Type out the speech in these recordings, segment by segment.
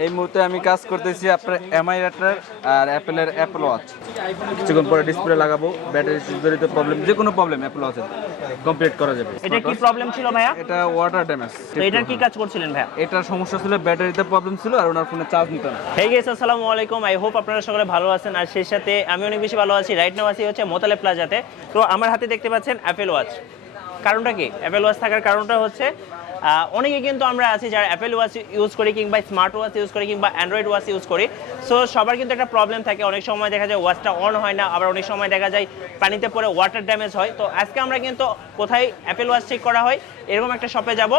এই মুহূর্তে আমি কাজ করতেছি আপনার এমআই রেটার আর অ্যাপেলের অ্যাপল ওয়াচ। কিছুক্ষণ পরে ডিসপ্লে লাগাবো, ব্যাটারি জড়িত প্রবলেম, যে কোনো প্রবলেম অ্যাপল ওয়াচের কমপ্লিট করা যাবে। এটা কি প্রবলেম ছিল ভাইয়া? এটা ওয়াটার ড্যামেজ। তো এটার কি কাজ করছিলেন ভাইয়া? এটার সমস্যা ছিল ব্যাটারিতে প্রবলেম ছিল আর ওনার ফোনে চার্জ নিত না। হেই গাইস, আসসালামু আলাইকুম। আই হোপ আপনারা সকলে ভালো আছেন আর সেই সাথে আমি অনেক বেশি ভালো আছি। রাইট নাও আছি হচ্ছে মোতালেব প্লাজাতে। তো আমার হাতে দেখতে পাচ্ছেন অ্যাপল ওয়াচ। কারণটা কি? অ্যাপল ওয়াচ থাকার কারণটা হচ্ছে অনেকে কিন্তু আমরা আছি যারা অ্যাপেল ওয়াচ ইউজ করি কিংবা স্মার্ট ওয়াচ ইউজ করি কিংবা অ্যান্ড্রয়েড ওয়াচ ইউজ করি। সো সবার কিন্তু একটা প্রবলেম থাকে, অনেক সময় দেখা যায় ওয়াচটা অন হয় না, আবার অনেক সময় দেখা যায় পানিতে পরে ওয়াটার ড্যামেজ হয়। তো আজকে আমরা কিন্তু কোথায় অ্যাপেল ওয়াচ ঠিক করা হয় এরকম একটা শপে যাব।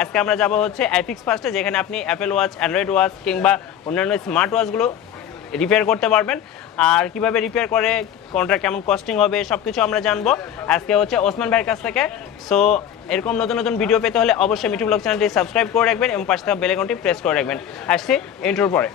আজকে আমরা যাব হচ্ছে IFixFastে, যেখানে আপনি অ্যাপেল ওয়াচ, অ্যান্ড্রয়েড ওয়াচ কিংবা অন্যান্য স্মার্ট ওয়াচগুলো রিপেয়ার করতে পারবেন। আর কিভাবে রিপেয়ার করে, কোনটা কেমন কস্টিং হবে, সব কিছু আমরা জানবো আজকে হচ্ছে ওসমান ভাইয়ের কাছ থেকে। সো এরকম নতুন নতুন ভিডিও পেতে হলে অবশ্যই মিঠু ব্লগ চ্যানেলটি সাবস্ক্রাইব করে রাখবেন এবং পাশে থাকা বেল আইকনটি প্রেস করে রাখবেন। আসছি ইন্ট্রোর পরে।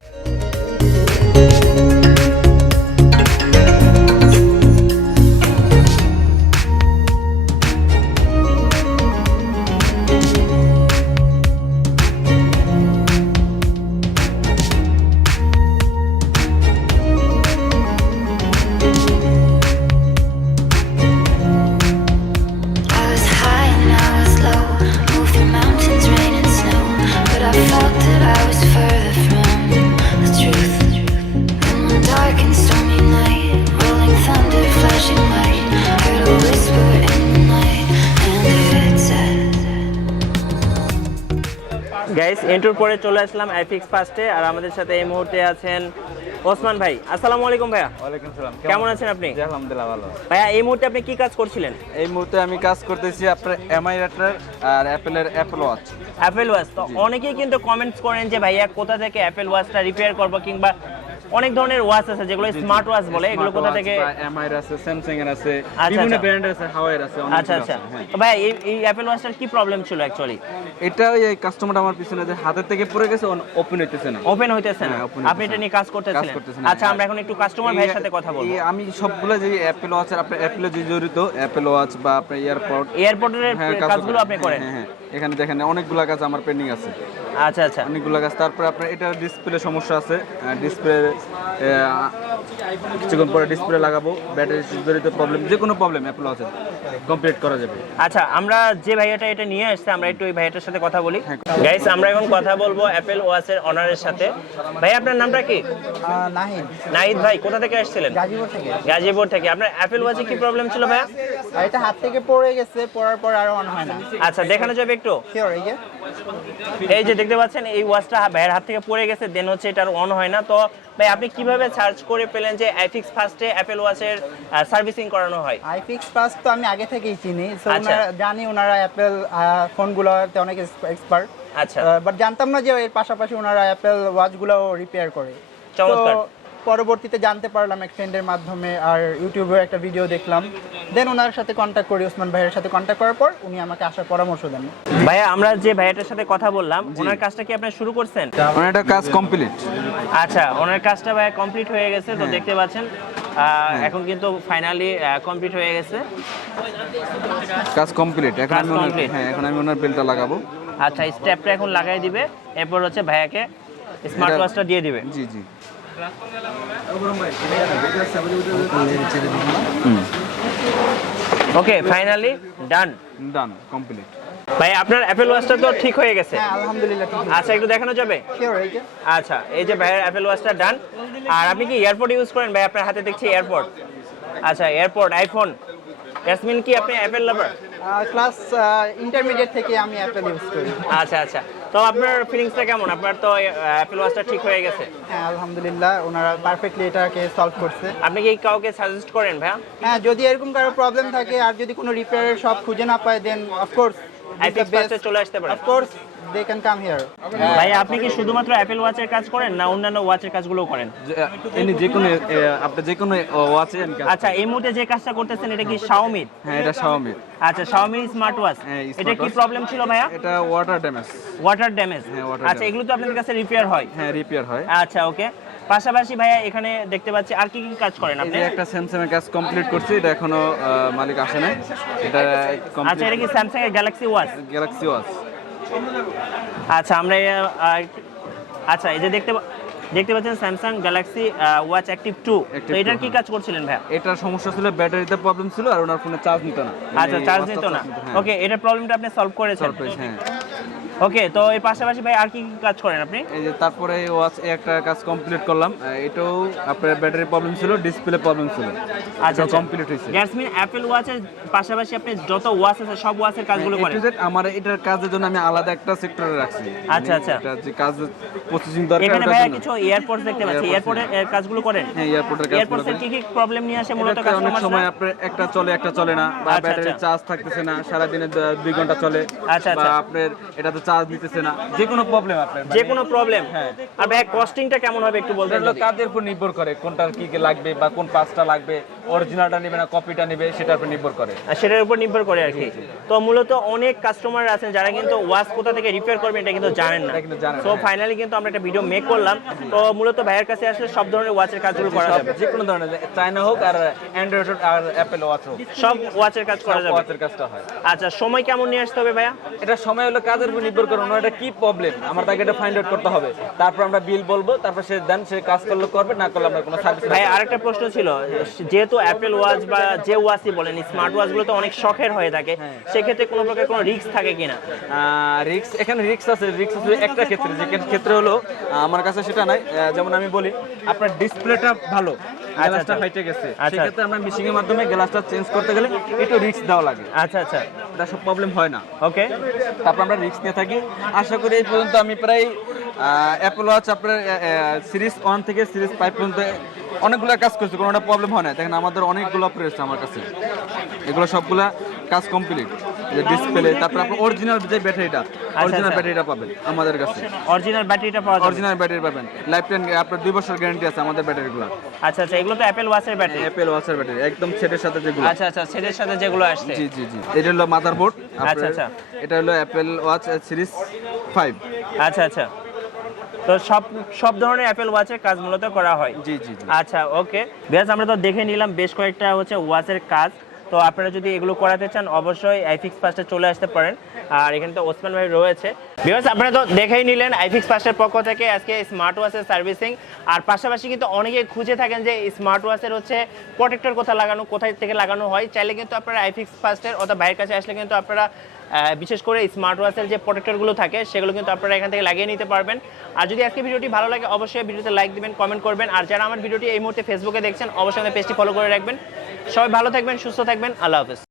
গাইস, এন্ট্রির পরে চলে আসলাম IFixFastে আর আমাদের সাথে এই মুহূর্তে আছেন ওসমান ভাই। আসসালামু আলাইকুম ভাইয়া। ওয়ালাইকুম সালাম। কেমন আছেন আপনি? জি আলহামদুলিল্লাহ ভালো। ভাইয়া এই মুহূর্তে আপনি কি কাজ করছিলেন? এই মুহূর্তে আমি কাজ করতেছি আপনার এমআই রেটার আর অ্যাপেলের অ্যাপল ওয়াচ। Apple watch. তো অনেকেই কিন্তু কমেন্টস করেন যে ভাইয়া কোথা থেকে অ্যাপেল ওয়াচটা রিপেয়ার করব, কিংবা অনেক ধরনের ওয়াচ আছে যেগুলো স্মার্ট ওয়াচ বলে, এগুলো কোথা থেকে? এমআই এর আছে, স্যামসাং এর আছে, বিভিন্ন ব্র্যান্ডের আছে, হাওয়াই এর আছে, অনেক আচ্ছা আছে। আচ্ছা। তো ভাই এই অ্যাপেল ওয়াচটার কি প্রবলেম ছিল অ্যাকচুয়ালি? এটা এই কাস্টমারটা আমার পিছনে যে হাতের থেকে পড়ে গেছে, ওপেন হইতেছে না। ওপেন হইতেছে না? আপনি এটা নিয়ে কাজ করতেছিলেন? আচ্ছা, আমরা এখন একটু কাস্টমার ভাইয়ের সাথে কথা বলবো। আমি সবগুলো যে অ্যাপেল ওয়াচ আর আপনার অ্যাপেল যে জড়িত অ্যাপেল ওয়াচ বা আপনার এয়ারপোর্টের কাজগুলো আপনি করেন? হ্যাঁ, এখানে দেখেন অনেকগুলো কাজ আমার পেন্ডিং আছে। আচ্ছা আচ্ছা, অনেকগুলো কাজ। তারপরে আপনার এটা ডিসপ্লে সমস্যা আছে, ডিসপ্লে কিছুক্ষণ পরে ডিসপ্লে লাগাবো, ব্যাটারি জড়িত প্রবলেম, যে কোনো প্রবলেম অ্যাপল ওয়াচের কমপ্লিট করা যাবে। আচ্ছা, আমরা যে ভাইয়াটা এটা নিয়ে আসছে আমরা একটু ওই ভাইয়াটার সাথে কথা বলি। গাইস, আমরা এখন কথা বলবো অ্যাপেল ওয়াচের অনারের সাথে। ভাই আপনার নামটা কি? নাহিদ। নাহিদ ভাই, কোথা থেকে আসছিলেন? গাজীপুর থেকে। গাজীপুর থেকে। আপনার অ্যাপেল ওয়াচে কি প্রবলেম ছিল ভাইয়া? এটা হাত থেকে পড়ে গেছে, পড়ার পর আর অন হয় না। আচ্ছা, দেখানো যাবে একটু? শিওর। এই যে দেখতে পাচ্ছেন এই ওয়াচটা ভাইয়ের হাত থেকে পড়ে গেছে, দেন হচ্ছে এটা আর অন হয় না। তো ভাই আপনি কিভাবে সার্চ করে পেলেন যে IFixFastে অ্যাপেল ওয়াচের সার্ভিসিং করানো হয়? IFixFast তো আমি আগে থেকেই চিনি, সো আচ্ছা। জানি ওনারা অ্যাপেল ফোনগুলোতে অনেক এক্সপার্ট। আচ্ছা, বাট জানতাম না যে এর পাশাপাশি ওনারা অ্যাপেল ওয়াচগুলো রিপেয়ার করে। চমৎকার। পরবর্তীতে জানতে পারলাম এক ফ্রেন্ডের মাধ্যমে, আর ইউটিউবে একটা ভিডিও দেখলাম, দেন ওনার সাথে কন্ট্যাক্ট করি। ওসমান ভাইয়ের সাথে কন্ট্যাক্ট করার পর উনি আমাকে আসার পরামর্শ দেন। ভাইয়া আমরা যে ভাইয়াটার সাথে কথা বললাম, ওনার কাজটা কি আপনি শুরু করছেন? মানে এটা কাজ কমপ্লিট। আচ্ছা, ওনার কাজটা ভাইয়া কমপ্লিট হয়ে গেছে। তো দেখতে পাচ্ছেন এখন কিন্তু ফাইনালি কমপ্লিট হয়ে গেছে। কাজ কমপ্লিট। এখন আমি ওনার বেলটা লাগাবো। আচ্ছা, স্টেপটা এখন লাগাই দিবে, এরপর হচ্ছে ভাইয়াকে স্মার্ট ওয়াচটা দিয়ে দিবে। জি জি। ওকে, ফাইনালি ডান কমপ্লিট। ভাই আপনার অ্যাপেল ওয়াচটা তো ঠিক হয়ে গেছে? হ্যাঁ আলহামদুলিল্লাহ। আচ্ছা, একটু দেখানো যাবে? শিওর। আচ্ছা, এই যে ভাইয়ের অ্যাপেল ওয়াচটা ডান। আর আপনি কি এয়ারপোর্ট ইউজ করেন ভাই? আপনার হাতে দেখছি এয়ারপোর্ট। আচ্ছা, এয়ারপোর্ট, আইফোন। ইয়াসমিন কি আপনি অ্যাপেল লাভার? ক্লাস ইন্টারমিডিয়েট থেকে আমি অ্যাপেল ইউজ করি। আচ্ছা আচ্ছা। তো আপনার ফিলিংসটা কেমন? আপনার তো অ্যাপেল ওয়াচটা ঠিক হয়ে গেছে। হ্যাঁ আলহামদুলিল্লাহ, ওনারা পারফেক্টলি এটাকে সলভ করছে। আপনি কি কাউকে সাজেস্ট করেন ভাইয়া? হ্যাঁ, যদি এরকম কারো প্রবলেম থাকে আর যদি কোনো রিপেয়ারের শপ খুঁজে না পায়, দেন অফকোর্স IFixFastে চলে আসতে পারেন। Of course they can come here. ভাই আপনি কি শুধুমাত্র অ্যাপেল ওয়াচের কাজ করেন না অন্যান্য ওয়াচের কাজগুলোও করেন? যে কোনো আপনি যে কোনো ওয়াচে আমি কাজ। আচ্ছা, এই মুহূর্তে যে কাজটা করতেছেন এটা কি Xiaomi? হ্যাঁ, এটা Xiaomi। আচ্ছা, Xiaomi স্মার্ট ওয়াচ। এটা কি প্রবলেম ছিল ভাইয়া? এটা ওয়াটার ড্যামেজ। Water damage. হ্যাঁ, water আচ্ছা, এগুলো তো আপনাদের কাছে রিপেয়ার হয়? হ্যাঁ, রিপেয়ার হয়। আচ্ছা, ওকে। পাশাপাশি ভাইয়া এখানে দেখতে পাচ্ছি আর কি কি কাজ করেন আপনি? একটা স্যামসাং এর কাজ কমপ্লিট করছি, এটা এখনো মালিক আসে নাই। এটা আচ্ছা, এটা কি স্যামসাং এর গ্যালাক্সি ওয়াচ? Galaxy watch. আচ্ছা, আমরা আচ্ছা, এই যে দেখতে পাচ্ছেন স্যামসাং গ্যালাক্সি ওয়াচ অ্যাক্টিভ 2, তো এটার কি কাজ করছিলেন ভাইয়া? এটার সমস্যা ছিল ব্যাটারিতে প্রবলেম ছিল আর ওনার ফোনে চার্জ নিত না। আচ্ছা, চার্জ নিত না। ওকে, এটার প্রবলেমটা আপনি সলভ করেছেন। হ্যাঁ। ওকে, তো এর পাশাপাশি ভাই আর কি কি কাজ করেন আপনি? এই যে তারপরে ওয়াচ একটা কাজ কমপ্লিট করলাম, এটাও আপনার ব্যাটারি প্রবলেম ছিল, ডিসপ্লে প্রবলেম ছিল। আচ্ছা, কমপ্লিট হয়েছে। দ্যাটস মিন অ্যাপল ওয়াচের পাশাপাশি আপনি যত ওয়াচ আছে সব ওয়াচের কাজগুলো করেন? আমার এটার কাজের জন্য আমি আলাদা একটা সেক্টরে রাখছি। আচ্ছা আচ্ছা, এটা যে কাজ প্রসেসিং দরকার। এখানে ভাইয়া কিছু এয়ারপোর্টস দেখতে পাচ্ছি, এয়ারপোর্টের কাজগুলো করেন? হ্যাঁ, এয়ারপোর্টের কাজগুলো। এয়ারপোর্টসের কি কি প্রবলেম নিয়ে আসে মূলত অনেক কাস্টমাররা? সময় আপনার একটা চলে একটা চলে না, বা ব্যাটারি চার্জ থাকতেছে না, সারা দিনে 2 ঘন্টা চলে, আচ্ছা বা আপনার এটাতে চার্জ দিতেছে না, যে কোনো প্রবলেম আপনার, যে কোনো প্রবলেম। হ্যাঁ, আর ভাই কস্টিংটা কেমন হবে একটু বলবেন? এটা কাজের উপর নির্ভর করে, কোনটার কি কি লাগবে বা কোন পার্টসটা লাগবে, অরিজিনালটা নেবে না কপিটা নেবে, সেটার উপর নির্ভর করে। আর সেটার উপর নির্ভর করে আর কি। তো মূলত অনেক কাস্টমার আছেন যারা কিন্তু ওয়াচ কোথা থেকে রিপেয়ার করবেন এটা কিন্তু জানেন না। তো ফাইনালি কিন্তু আমরা একটা ভিডিও মেক করলাম। তো মূলত ভাইয়ের কাছে আসলে সব ধরনের ওয়াচের কাজগুলো করা যাবে, যে কোনো ধরনের, চায়না হোক আর অ্যান্ড্রয়েড হোক আর অ্যাপেল ওয়াচ হোক, সব ওয়াচের কাজ করা যাবে। ওয়াচের কাজটা হয়। আচ্ছা, সময় কেমন নিয়ে আসতে হবে ভাইয়া? এটা সময় হলো কাজের উপর নির্ভর করে, ওনার এটা কি প্রবলেম আমার তাকে এটা ফাইন্ড আউট করতে হবে, তারপর আমরা বিল বলবো, তারপর সে দেন, সে কাজ করলে করবে, না করলে আমরা কোনো সার্ভিস। ভাই আরেকটা প্রশ্ন ছিল, যেহেতু অ্যাপেল ওয়াচ বা যে ওয়াচই বলেন স্মার্ট ওয়াচগুলো তো অনেক শখের হয়ে থাকে, সেক্ষেত্রে কোনো প্রকার কোনো রিস্ক থাকে কিনা? রিস্ক, এখানে রিস্ক আছে একটা ক্ষেত্রে, যে ক্ষেত্রে হলো আমার কাছে সেটা নাই। যেমন আমি বলি, আপনার ডিসপ্লেটা ভালো, গ্লাসটা ফাইটে গেছে, সেক্ষেত্রে আমরা মিশিং এর মাধ্যমে গ্লাসটা চেঞ্জ করতে গেলে একটু রিস্ক দেওয়া লাগে। আচ্ছা আচ্ছা, এটা সব প্রবলেম হয় না। ওকে, তারপর আমরা রিস্ক নিয়ে থাকি। আশা করি এই পর্যন্ত আমি প্রায় অ্যাপল ওয়াচ আপনার সিরিজ 1 থেকে সিরিজ 5 পর্যন্ত অনেকগুলো কাজ করছি, কোনোটা প্রবলেম হয় না। দেখেন আমাদের অনেকগুলো রয়েছে আমার কাছে, এগুলো সবগুলা কাজ কমপ্লিট। যে ডিসপ্লে, তারপর আপনার অরিজিনাল যে ব্যাটারিটা, অরিজিনাল ব্যাটারিটা পাবেন আমাদের কাছে। অরিজিনাল ব্যাটারিটা পাওয়া যাবে? অরিজিনাল ব্যাটারি পাবেন, লাইফ টাইম আপনার 2 বছর গ্যারান্টি আছে আমাদের ব্যাটারিগুলো। আচ্ছা আচ্ছা, এগুলো তো অ্যাপেল ওয়াচের ব্যাটারি? অ্যাপল ওয়াচের ব্যাটারি একদম সেটের সাথে যেগুলো। আচ্ছা আচ্ছা, সেটের সাথে যেগুলো আসছে। জি জি জি, এটা হলো মাদারবোর্ড। আচ্ছা আচ্ছা, এটা হলো অ্যাপল ওয়াচ সিরিজ 5। আচ্ছা আচ্ছা, তো সব ধরনের অ্যাপল ওয়াচের কাজ মূলত করা হয়? জি জি জি। আচ্ছা, ওকে বেশ, আমরা তো দেখে নিলাম বেশ কয়েকটা হচ্ছে ওয়াচের কাজ। তো আপনারা যদি এগুলো করাতে চান অবশ্যই IFixFast চলে আসতে পারেন। আর এখানে তো ওসমান ভাই রয়েছে। ভিউয়ার্স, আপনারা তো দেখেই নিলেন IFixFast পক্ষ থেকে আজকে স্মার্ট ওয়াচের সার্ভিসিং। আর পাশাপাশি কিন্তু অনেকে খুঁজে থাকেন যে স্মার্ট ওয়াচের হচ্ছে প্রোটেক্টর কোথায় থেকে লাগানো হয়। চাইলে কিন্তু আপনারা IFixFast অথবা ভাইয়ের কাছে আসলে কিন্তু আপনারা বিশেষ করে স্মার্ট ওয়াচের যে প্রোটেক্টরগুলো থাকে সেগুলো কিন্তু আপনারা এখান থেকে লাগিয়ে নিতে পারবেন। আর যদি আজকে ভিডিওটি ভালো লাগে অবশ্যই ভিডিওতে লাইক দিবেন, কমেন্ট করবেন। আর যারা আমার ভিডিওটি এই মুহূর্তে ফেসবুকে দেখছেন অবশ্যই পেজটি ফলো করে রাখবেন। সবাই ভালো থাকবেন, সুস্থ থাকবেন, আল্লাহ হাফেজ।